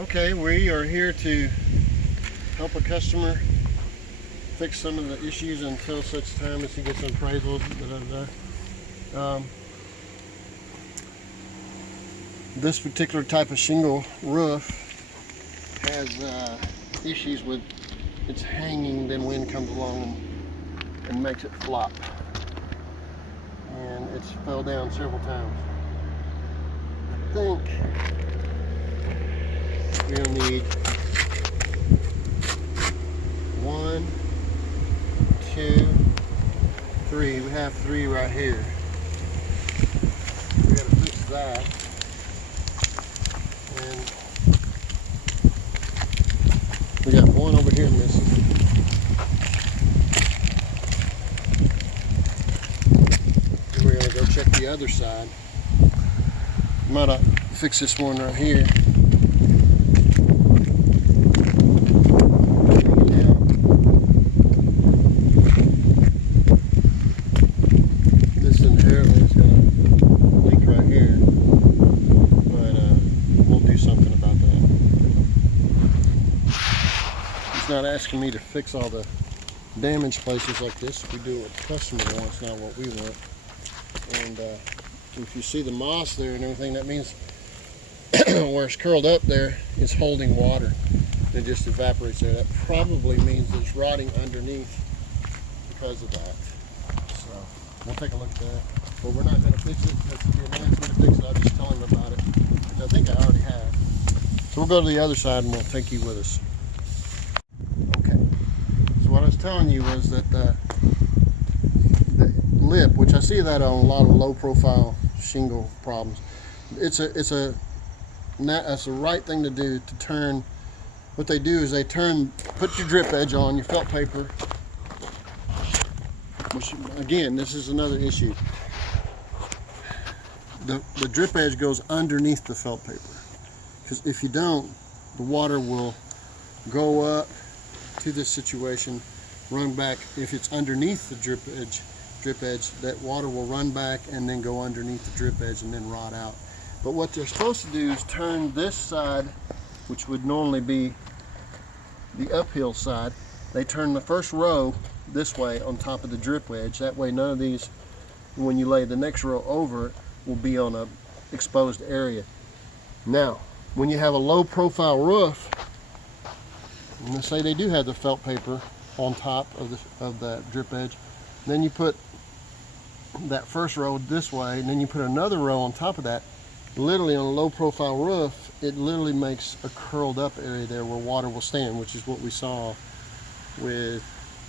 Okay, we are here to help a customer fix some of the issues until such time as he gets an appraisal. This particular type of shingle roof has issues with it's hanging, then wind comes along and makes it flop. And it's fell down several times. I think we're going to need 1, 2, 3. We have 3 right here. We got to fix that. And we got 1 over here missing. And we're going to go check the other side. Might have fix this one right here. Not asking me to fix all the damaged places like this. We do what the customer wants, not what we want. And if you see the moss there and everything, that means where it's curled up there is holding water. It just evaporates there. That probably means it's rotting underneath because of that. So we'll take a look at that. But we're not going to fix it because if he wants me to fix it, I'll just tell him about it, which I think I already have. So we'll go to the other side and we'll take you with us. What I was telling you was that the lip, which I see that on a lot of low profile shingle problems, it's the right thing to do to turn. What they do is they put your drip edge on your felt paper, which again, this is another issue. The drip edge goes underneath the felt paper, because if you don't, the water will go up to this situation, run back. If it's underneath the drip edge, that water will run back and then go underneath the drip edge and then rot out. But what they're supposed to do is turn this side, which would normally be the uphill side, they turn the first row this way on top of the drip edge. That way none of these, when you lay the next row over it, will be on a exposed area. Now, when you have a low profile roof, and let's say they do have the felt paper on top of that drip edge, then you put that first row this way, and then you put another row on top of that. Literally on a low profile roof, it literally makes a curled up area there where water will stand, which is what we saw with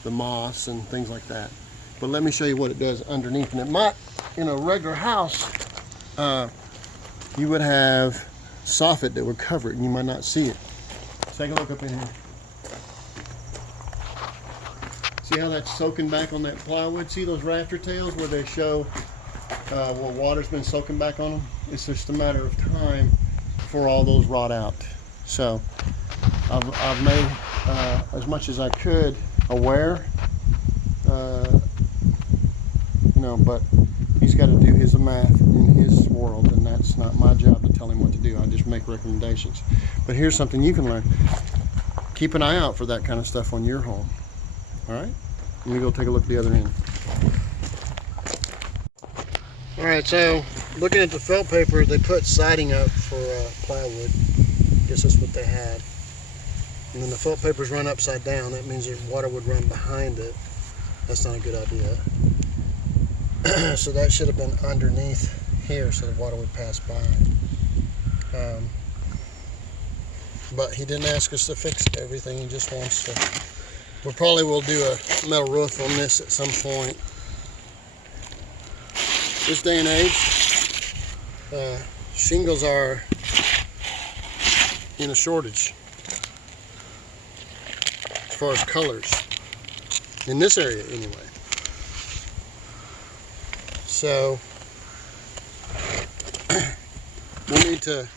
the moss and things like that. But let me show you what it does underneath. And it might, in a regular house, you would have soffit that would cover it and you might not see it. Let's take a look up in here. See how that's soaking back on that plywood? See those rafter tails where they show where water's been soaking back on them? It's just a matter of time before all those rot out. So I've made as much as I could aware, but he's got to do his math in his world, and that's not my job to tell him what to do. I just make recommendations. But here's something you can learn. Keep an eye out for that kind of stuff on your home. All right, let me go take a look at the other end. All right, so looking at the felt paper, they put siding up for plywood. I guess that's what they had. And then the felt paper's run upside down. That means the water would run behind it. That's not a good idea. So that should have been underneath here so the water would pass by. But he didn't ask us to fix everything. He just wants to. We probably will do a metal roof on this at some point. This day and age, shingles are in a shortage as far as colors, in this area anyway. So we'll need to,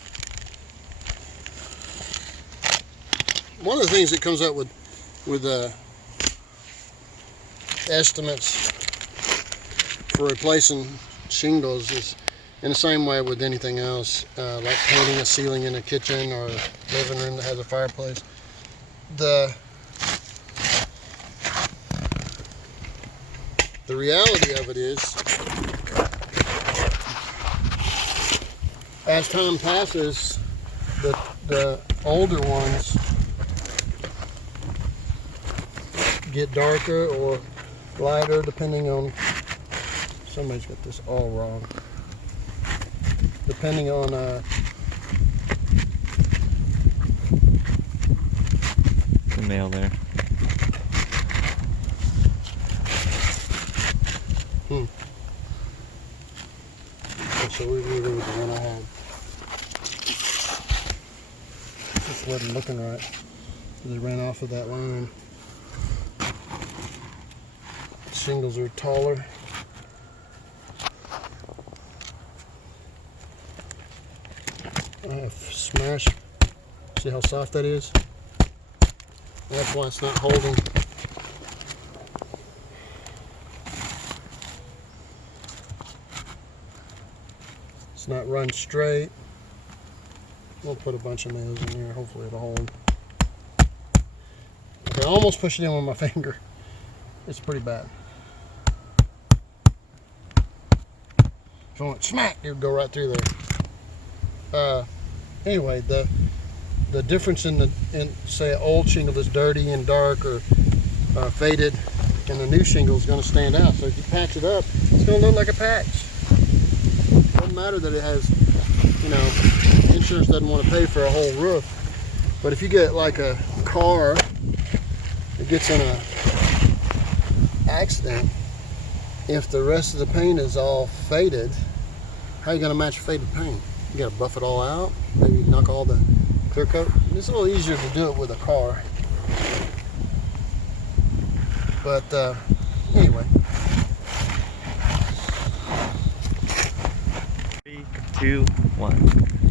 one of the things that comes up with estimates for replacing shingles is in the same way with anything else, like painting a ceiling in a kitchen or a living room that has a fireplace. The reality of it is, as time passes, the older ones get darker or lighter depending on, somebody's got this all wrong, depending on the nail there. So we go with the one I had. Just wasn't looking right. They ran off of that line. Shingles are taller. I have smashed. See how soft that is? That's why it's not holding. It's not run straight. We'll put a bunch of nails in here. Hopefully it'll hold. Okay, I almost pushed it in with my finger. It's pretty bad. If I went smack, it would go right through there. Anyway, the difference in say an old shingle that's dirty and dark or faded, and the new shingle is going to stand out. So if you patch it up, it's going to look like a patch. Doesn't matter that it has, you know, insurance doesn't want to pay for a whole roof. But if you get like a car that gets in a accident, if the rest of the paint is all faded, how are you going to match faded paint? You got to buff it all out, maybe knock all the clear coat. It's a little easier to do it with a car. But anyway. 3, 2, 1.